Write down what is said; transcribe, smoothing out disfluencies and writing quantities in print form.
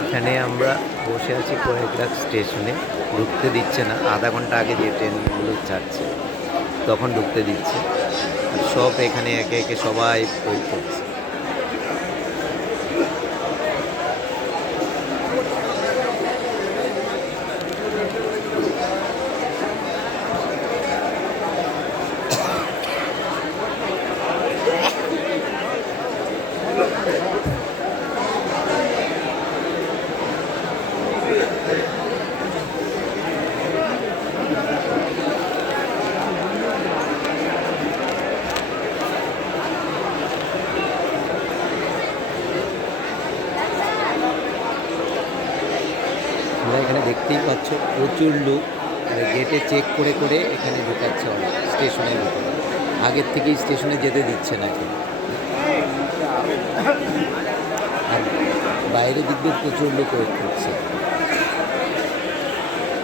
এখানে আমরা বসে আছি কোয়েগ্রাক স্টেশনে, ঢুকতে দিচ্ছে না। আধা ঘন্টা আগে যে ট্রেনগুলো ছাড়ছে তখন ঢুকতে দিচ্ছে। আর সব এখানে একে একে সবাই ওয়েট করছে। তোমরা এখানে দেখতেই পাচ্ছ প্রচুর লোক গেটে চেক করে করে এখানে ঢুকাচ্ছে স্টেশনের ভিতরে। আগের থেকেই স্টেশনে যেতে দিচ্ছে না এখন। আর বাইরের দিক দিয়ে প্রচুর লোক ওয়েট করছে।